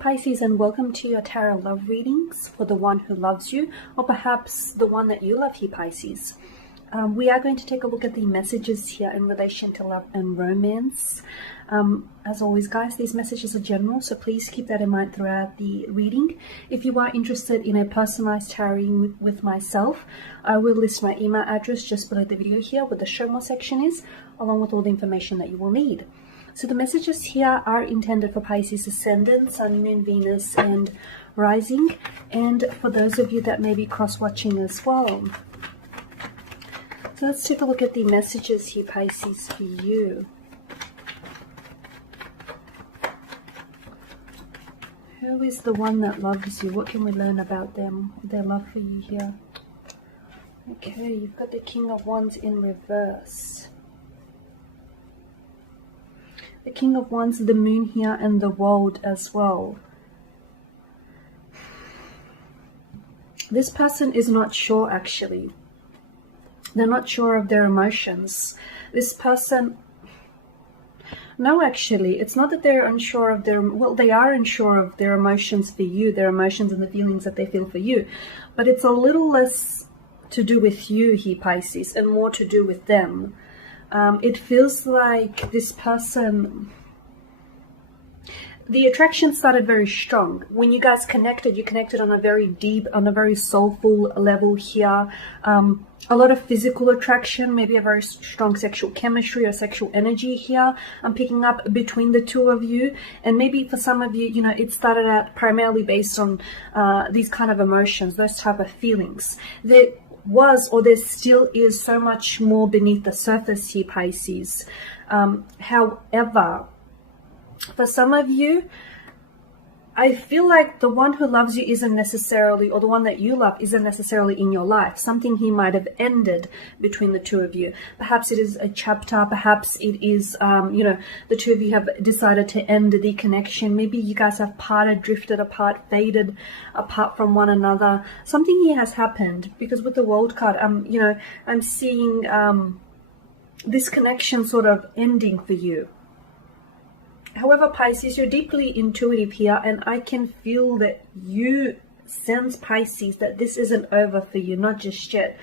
Pisces, and welcome to your tarot love readings for the one who loves you, or perhaps the one that you love here, Pisces. We are going to take a look at the messages here in relation to love and romance. As always, guys, these messages are general, so please keep that in mind throughout the reading. If you are interested in a personalized tarot reading with myself, I will list my email address just below the video here where the show more section is, along with all the information that you will need. So the messages here are intended for Pisces Ascendant, Sun, Moon, Venus, and Rising, and for those of you that may be cross-watching as well. So let's take a look at the messages here, Pisces, for you. Who is the one that loves you? What can we learn about them, their love for you here? Okay, you've got the King of Wands in reverse. The King of Wands, the Moon here, and the World as well. This person is not sure, actually. They're not sure of their emotions. This person... No, actually, it's not that they're unsure of their... Well, they are unsure of their emotions for you, their emotions and the feelings that they feel for you. But it's a little less to do with you here, Pisces, and more to do with them. It feels like this person... The attraction started very strong. When you guys connected, you connected on a very deep, on a very soulful level here. A lot of physical attraction, maybe a very strong sexual chemistry or sexual energy here. I'm picking up between the two of you. And maybe for some of you, you know, it started out primarily based on these kind of emotions, those type of feelings. There was, or there still is, so much more beneath the surface here, Pisces. However, for some of you, I feel like the one who loves you isn't necessarily, or the one that you love isn't necessarily in your life. Something here might have ended between the two of you. Perhaps it is a chapter, perhaps it is, you know, the two of you have decided to end the connection. Maybe you guys have parted, drifted apart, faded apart from one another. Something here has happened, because with the World card, you know, I'm seeing this connection sort of ending for you. However, Pisces, you're deeply intuitive here, and I can feel that you sense, Pisces, that this isn't over for you, not just yet.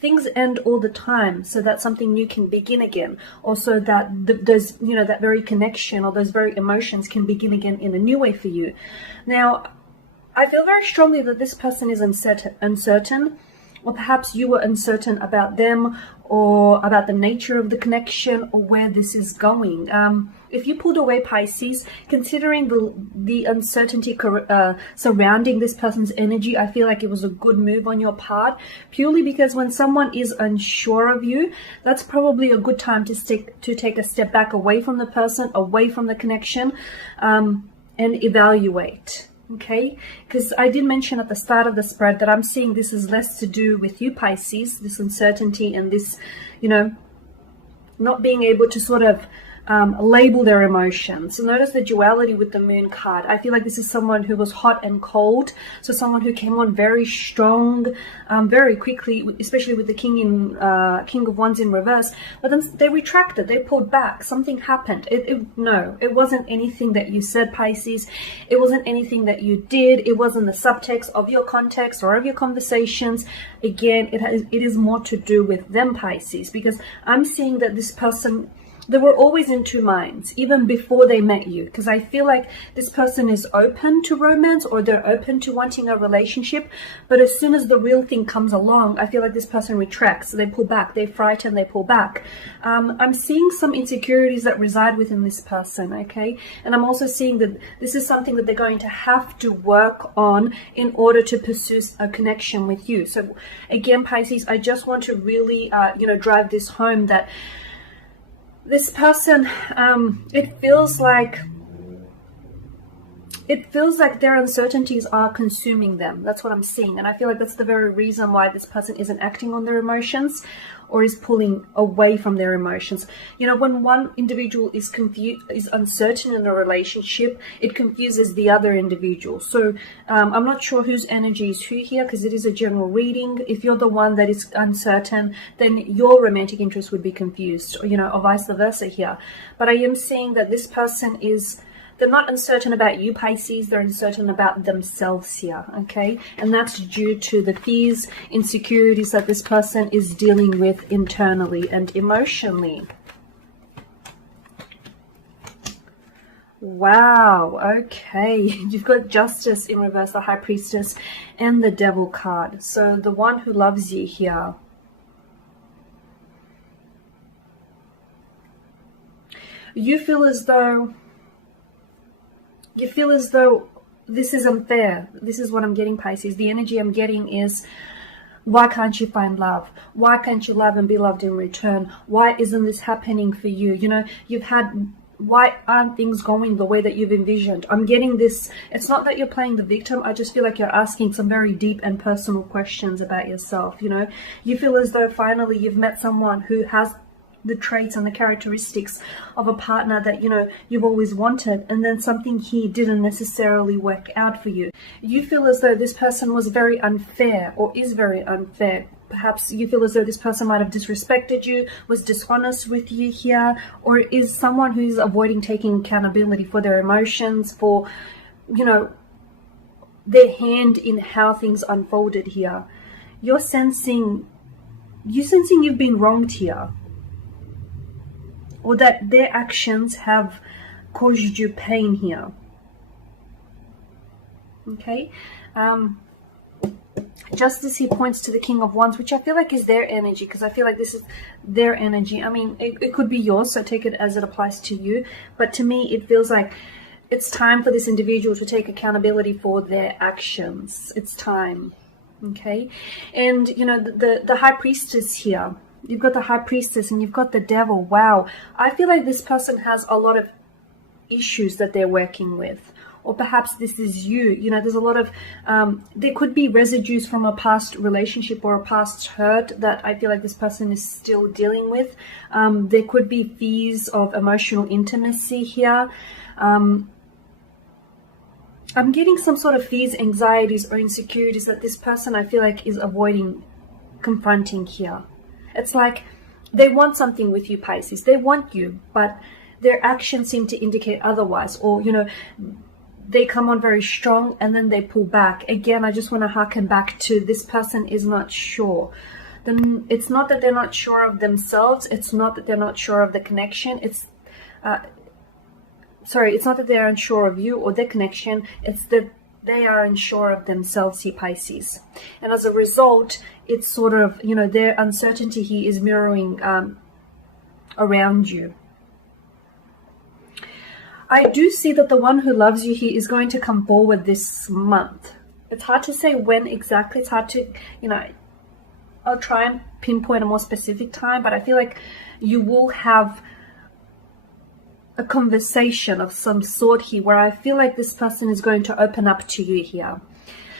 Things end all the time, so that something new can begin again, or so that those, you know, that very connection or those very emotions can begin again in a new way for you. Now, I feel very strongly that this person is uncertain, or perhaps you were uncertain about them, or about the nature of the connection, or where this is going. If you pulled away, Pisces, considering the uncertainty surrounding this person's energy, I feel like it was a good move on your part, purely because when someone is unsure of you, that's probably a good time to take a step back away from the person, away from the connection, and evaluate. Okay, because I did mention at the start of the spread that I'm seeing this is less to do with you, Pisces, this uncertainty and this, you know, not being able to sort of label their emotions. So notice the duality with the Moon card. I feel like this is someone who was hot and cold. So someone who came on very strong, very quickly, especially with the King of Wands in reverse. But then they retracted, they pulled back. Something happened. No, it wasn't anything that you said, Pisces. It wasn't anything that you did. It wasn't the subtext of your context or of your conversations. Again, it is more to do with them, Pisces, because I'm seeing that this person, they were always in two minds, even before they met you. Because I feel like this person is open to romance, or they're open to wanting a relationship. But as soon as the real thing comes along, I feel like this person retracts. They pull back, they frighten, they pull back. I'm seeing some insecurities that reside within this person, okay? And I'm also seeing that this is something that they're going to have to work on in order to pursue a connection with you. So again, Pisces, I just want to really, you know, drive this home that this person, it feels like their uncertainties are consuming them. That's what I'm seeing. And I feel like that's the very reason why this person isn't acting on their emotions, or is pulling away from their emotions. You know, when one individual is confused, is uncertain in a relationship, it confuses the other individual. So I'm not sure whose energy is who here, because it is a general reading. If you're the one that is uncertain, then your romantic interest would be confused, or, you know, or vice versa here. But I am seeing that this person is They're not uncertain about you, Pisces. They're uncertain about themselves here, okay? And that's due to the fears, insecurities that this person is dealing with internally and emotionally. Wow, okay. You've got Justice in reverse, the High Priestess, and the Devil card. So the one who loves you here. You feel as though this is unfair. This is what I'm getting, Pisces. The energy I'm getting is, why can't you find love? Why can't you love and be loved in return? Why isn't this happening for you? You know, why aren't things going the way that you've envisioned? I'm getting this. It's not that you're playing the victim. I just feel like you're asking some very deep and personal questions about yourself. You know, you feel as though finally you've met someone who has the traits and the characteristics of a partner that, you know, you've always wanted, and then something here didn't necessarily work out for you. You feel as though this person was very unfair, or is very unfair. Perhaps you feel as though this person might have disrespected you, was dishonest with you here, or is someone who's avoiding taking accountability for their emotions, for, you know, their hand in how things unfolded here. You're sensing you've been wronged here, or that their actions have caused you pain here. Okay. Justice here points to the King of Wands, which I feel like is their energy, because I feel like this is their energy. I mean, it could be yours, so take it as it applies to you. But to me, it feels like it's time for this individual to take accountability for their actions. It's time. Okay. And, you know, the High Priestess here, you've got the High Priestess and you've got the Devil. Wow. I feel like this person has a lot of issues that they're working with. Or perhaps this is you. You know, there's a lot of, there could be residues from a past relationship or a past hurt that I feel like this person is still dealing with. There could be fears of emotional intimacy here. I'm getting some sort of fears, anxieties, or insecurities that this person, I feel like, is avoiding confronting here. It's like they want something with you, Pisces. They want you, but their actions seem to indicate otherwise. Or, you know, they come on very strong and then they pull back. Again, I just want to harken back to this person is not sure. Then it's not that they're not sure of themselves. It's not that they're not sure of the connection. It's not that they're unsure of you or their connection. It's that they are unsure of themselves here, Pisces. And as a result, it's sort of, you know, their uncertainty here is mirroring around you. I do see that the one who loves you here is going to come forward this month. It's hard to say when exactly. It's hard to, you know, I'll try and pinpoint a more specific time, but I feel like you will have a conversation of some sort here where I feel like this person is going to open up to you here.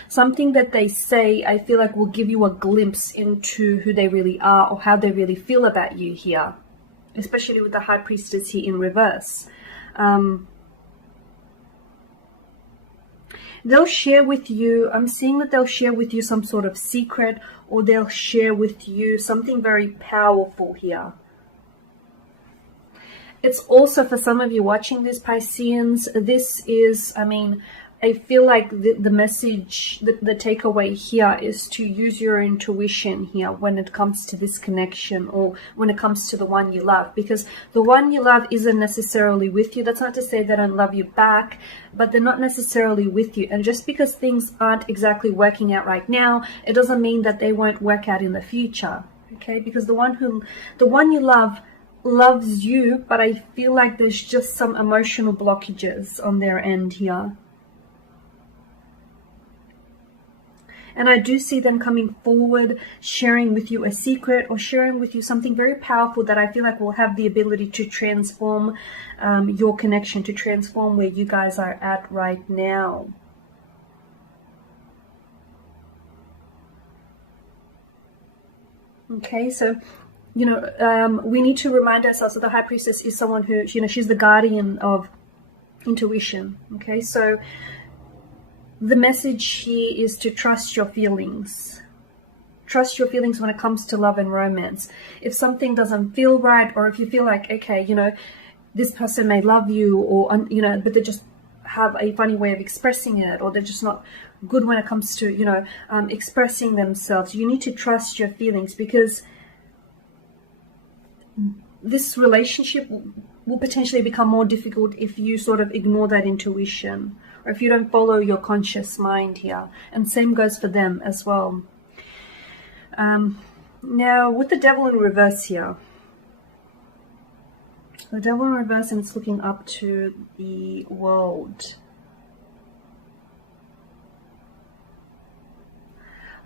Something that they say, I feel like will give you a glimpse into who they really are or how they really feel about you here, especially with the High Priestess here in reverse. They'll share with you, I'm seeing that they'll share with you some sort of secret, or they'll share with you something very powerful here. It's also, for some of you watching this, Pisceans, this is, I mean, I feel like the message, the takeaway here is to use your intuition here when it comes to this connection, or when it comes to the one you love, because the one you love isn't necessarily with you. That's not to say they don't love you back, but they're not necessarily with you. And just because things aren't exactly working out right now, it doesn't mean that they won't work out in the future. Okay, because the one you love loves you, but I feel like there's just some emotional blockages on their end here. And I do see them coming forward, sharing with you a secret, or sharing with you something very powerful that I feel like will have the ability to transform your connection, to transform where you guys are at right now. Okay, so, you know, we need to remind ourselves that the High Priestess is someone who, you know, she's the guardian of intuition. Okay, so the message here is to trust your feelings. Trust your feelings when it comes to love and romance. If something doesn't feel right, or if you feel like, okay, you know, this person may love you, or, you know, but they just have a funny way of expressing it, or they're just not good when it comes to, you know, expressing themselves. You need to trust your feelings, because this relationship will potentially become more difficult if you sort of ignore that intuition, or if you don't follow your conscious mind here. And same goes for them as well. Now, with the devil in reverse here, the devil in reverse, and it's looking up to the world.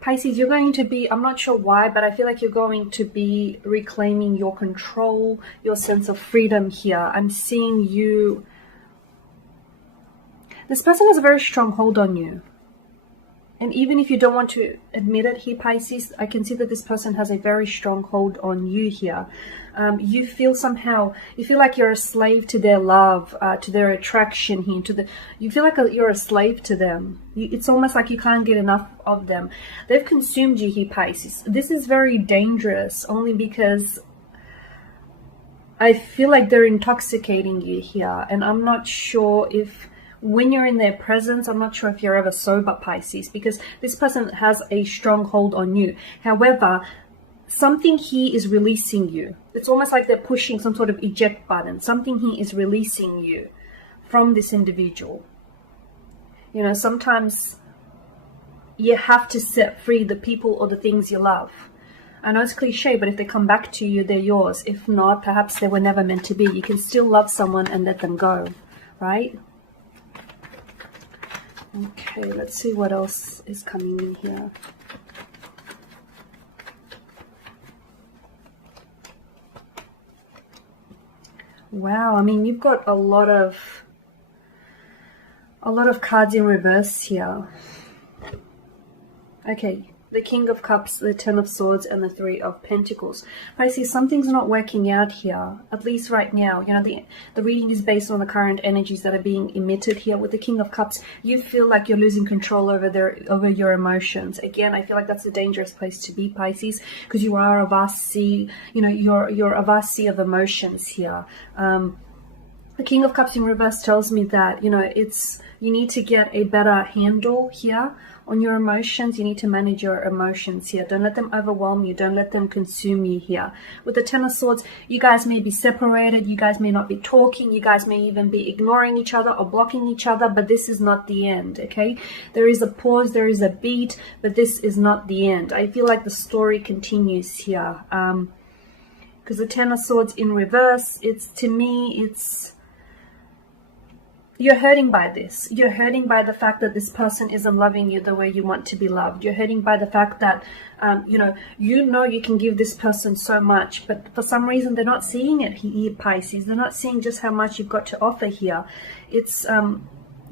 Pisces, you're going to be, I'm not sure why, but I feel like you're going to be reclaiming your control, your sense of freedom here. I'm seeing you. This person has a very strong hold on you. And even if you don't want to admit it here, Pisces, I can see that this person has a very strong hold on you here. You feel somehow, you feel like you're a slave to their love, to their attraction here, you feel like you're a slave to them. It's almost like you can't get enough of them. They've consumed you here, Pisces. This is very dangerous, only because I feel like they're intoxicating you here. And I'm not sure if, when you're in their presence, I'm not sure if you're ever sober, Pisces, because this person has a strong hold on you. However, something here is releasing you. It's almost like they're pushing some sort of eject button. Something here is releasing you from this individual. You know, sometimes you have to set free the people or the things you love. I know it's cliche, but if they come back to you, they're yours. If not, perhaps they were never meant to be. You can still love someone and let them go, right? Okay, let's see what else is coming in here. Wow, I mean, you've got a lot of cards in reverse here. Okay, the King of Cups, the Ten of Swords, and the Three of Pentacles. I see something's not working out here, at least right now. You know, the reading is based on the current energies that are being emitted here. With the King of Cups, you feel like you're losing control over your emotions. Again, I feel like that's a dangerous place to be, Pisces, because you are a vast sea. You know, you're a vast sea of emotions here. The King of Cups in reverse tells me that, you know, you need to get a better handle here on your emotions. You need to manage your emotions here. Don't let them overwhelm you. Don't let them consume you here. With the Ten of Swords, you guys may be separated. You guys may not be talking. You guys may even be ignoring each other or blocking each other, but this is not the end, okay? There is a pause, there is a beat, but this is not the end. I feel like the story continues here. Because the Ten of Swords in reverse, to me, you're hurting by this. You're hurting by the fact that this person isn't loving you the way you want to be loved. You're hurting by the fact that, you know you can give this person so much, but for some reason they're not seeing it here, Pisces. They're not seeing just how much you've got to offer here. It's,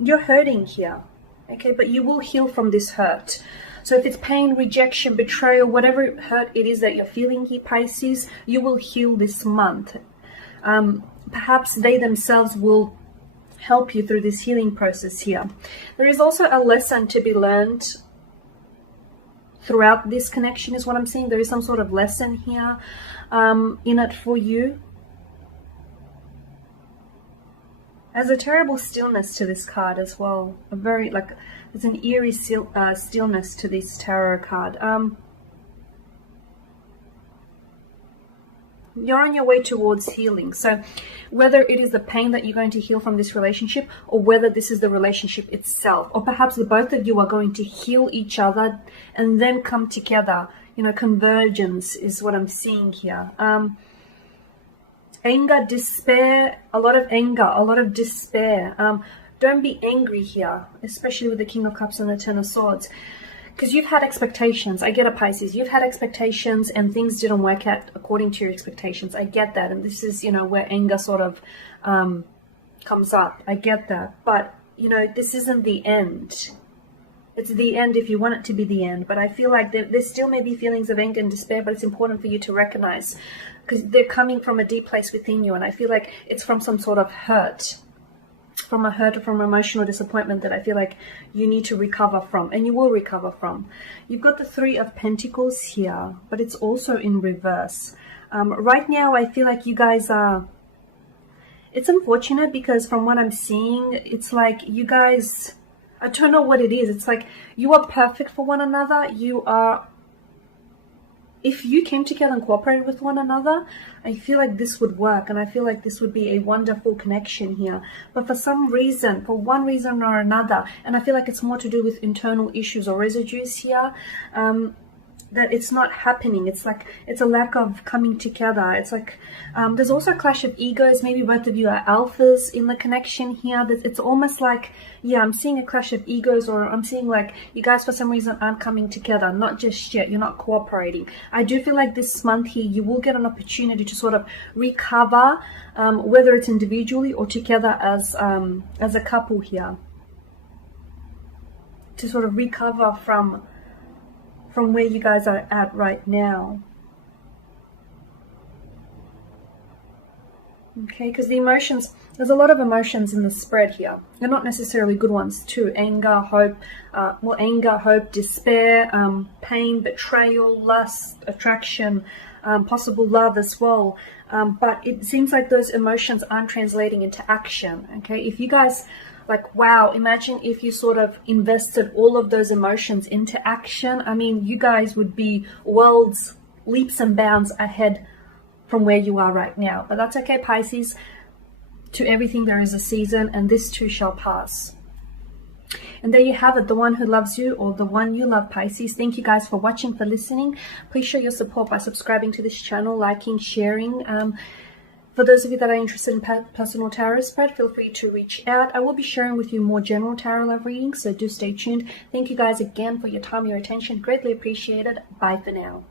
you're hurting here, okay? But you will heal from this hurt. So if it's pain, rejection, betrayal, whatever hurt it is that you're feeling here, Pisces, you will heal this month. Perhaps they themselves will help you through this healing process here. There is also a lesson to be learned throughout this connection, is what I'm seeing. There is some sort of lesson here in it for you. There's a terrible stillness to this card as well. There's an eerie stillness to this tarot card. You're on your way towards healing. So whether it is the pain that you're going to heal from this relationship, or whether this is the relationship itself, or perhaps the both of you are going to heal each other and then come together. You know, convergence is what I'm seeing here. Anger, despair, a lot of anger, a lot of despair. Don't be angry here, especially with the King of Cups and the Ten of Swords. Because you've had expectations. I get it, Pisces. You've had expectations and things didn't work out according to your expectations. I get that. And this is, you know, where anger sort of comes up. I get that. But, you know, this isn't the end. It's the end if you want it to be the end. But I feel like there still may be feelings of anger and despair, but it's important for you to recognize, because they're coming from a deep place within you. And I feel like it's from some sort of hurt. From a hurt or from emotional disappointment that I feel like you need to recover from, and you will recover from. You've got the Three of Pentacles here, but it's also in reverse. Right now I feel like you guys are it's unfortunate because from what I'm seeing, it's like you guys, I don't know what it is. It's like you are perfect for one another. You are, if you came together and cooperated with one another, I feel like this would work, and I feel like this would be a wonderful connection here. But for some reason, for one reason or another, and I feel like it's more to do with internal issues or residues here, that it's not happening. It's like it's a lack of coming together. It's like there's also a clash of egos. Maybe both of you are alphas in the connection here. It's almost like, yeah, I'm seeing a clash of egos, or I'm seeing like you guys for some reason aren't coming together. Not just yet. You're not cooperating. I do feel like this month here you will get an opportunity to sort of recover, whether it's individually or together as a couple here, to sort of recover from where you guys are at right now. Okay, because the emotions, there's a lot of emotions in the spread here. They're not necessarily good ones too. Anger, hope, anger, hope, despair, pain, betrayal, lust, attraction, possible love as well. But it seems like those emotions aren't translating into action. Okay, if you guys, like, wow, imagine if you sort of invested all of those emotions into action. I mean, you guys would be worlds, leaps and bounds ahead from where you are right now. But that's okay, Pisces. To everything there is a season, and this too shall pass. And there you have it, the one who loves you, or the one you love, Pisces. Thank you guys for watching, for listening. Please show your support by subscribing to this channel, liking, sharing. For those of you that are interested in personal tarot spread, feel free to reach out. I will be sharing with you more general tarot love readings, so do stay tuned. Thank you guys again for your time, your attention. Greatly appreciated. Bye for now.